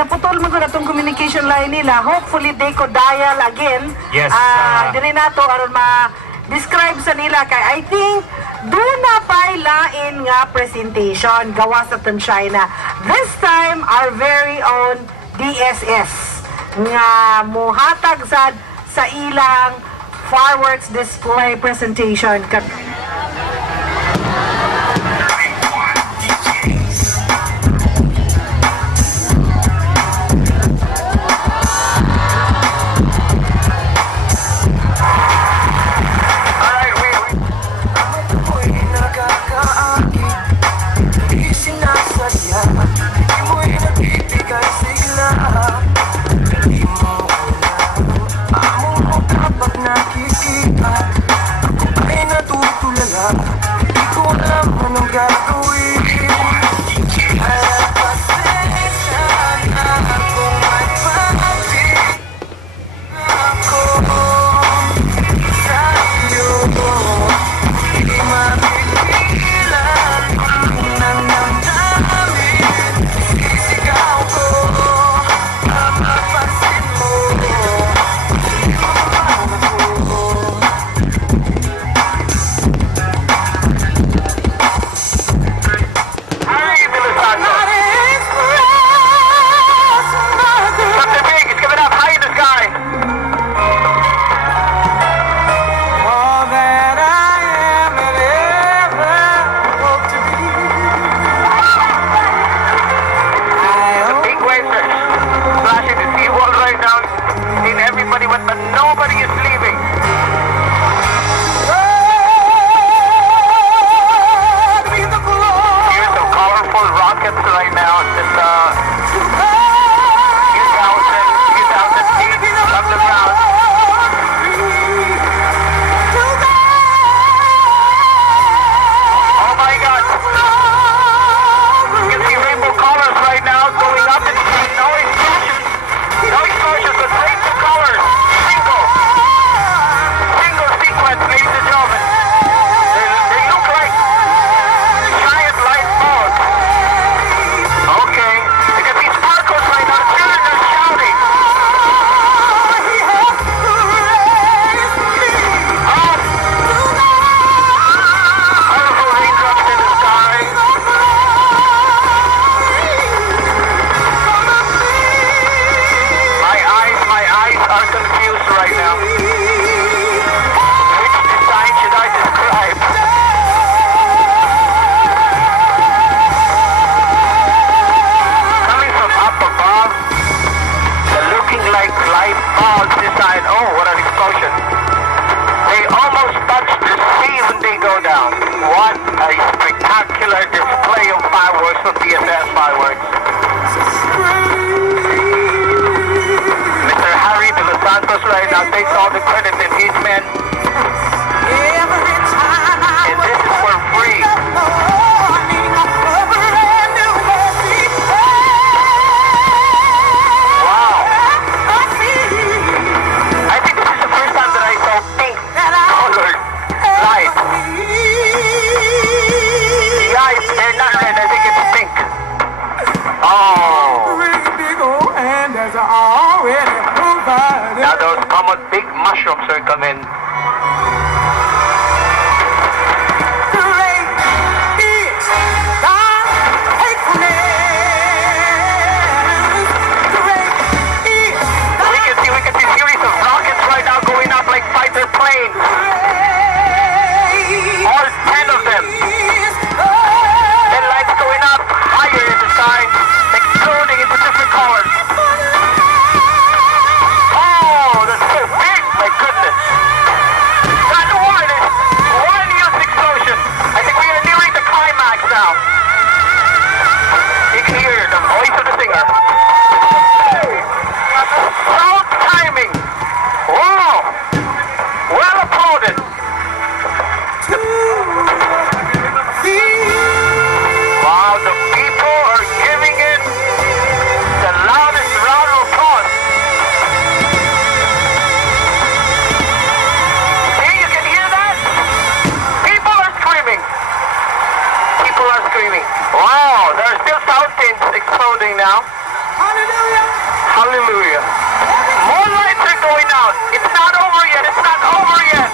Naputol mo ko na itong communication line nila. Hopefully, they could dial again. Yes. Dili na ito, aron ma-describe sa nila. Kaya I think, doon na pa'y lain nga presentation gawa sa China. This time, our very own DSS nga muhatag sa ilang fireworks display presentation. Ako ay natutulad now takes all the credit and his men. And this is for free. Wow. I think this is the first time that I saw pink colored light. The eyes, they're not red, I think it's pink. Oh. Now those common big mushrooms are coming. We can see series of rockets right now going up like fighter planes. All 10 of them. And lights going up higher in the sky, exploding into different colors. Oh, that's so big, my goodness. That's one huge explosion. I think we are nearing the climax now. You can hear the voice of the singer. Sound timing. Wow. Well applauded. Wow, the people are giving it the loudest round of applause. See, you can hear that? People are screaming. People are screaming. Wow, there are still fountains exploding now. Hallelujah. Hallelujah. More lights are going out. It's not over yet. It's not over yet.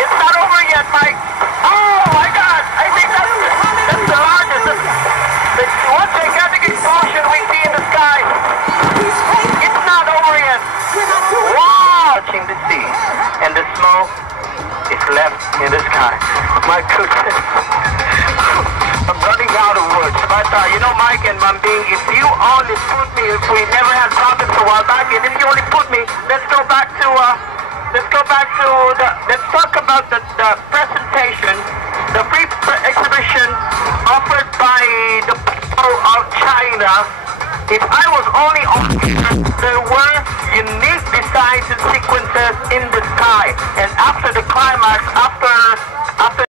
It's not over yet, Mike. Oh my God! I think that's the largest. That's one gigantic explosion we see in the sky. It's not over yet. Wow! Touching the sea, and the smoke is left in the sky. My goodness. I'm running out of words. But you know, Mike and Mambing, if you only put me, if we never had problems a while back, and if you only put me, let's talk about the presentation, the free exhibition offered by the people of China. If I was only on, there were unique designs and sequences